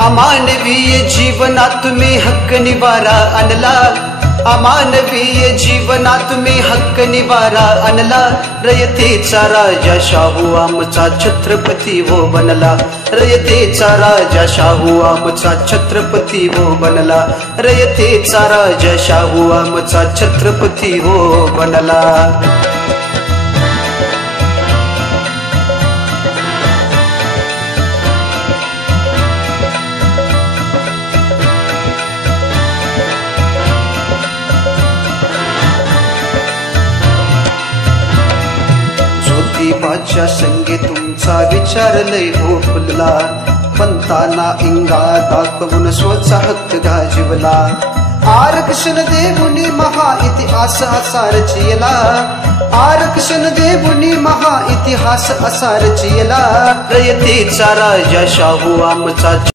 अमानवीय जीवनात तुम्ही हक्क निवारा आणला, अमानवीय जीवनात तुम्ही हक्क निवारा आणला। रयतेचा राजा शाहू आमचा छत्रपती हो बनला, रयतेचा राजा शाहू आमचा छत्रपती हो बनला, रयतेचा राजा शाहू आमचा छत्रपती हो बनला। ज्योतिबाच्या संगे तुमचा विचार लय हो फुलला, पंतांना इंगा दाखवून स्वचा हक्क गाजवला। आरक्षण देऊनी महाइतिहास असा रचयला, आरक्षण देऊनी महाइतिहास असा रचयला। रयतेचा राजा शाहू आमचा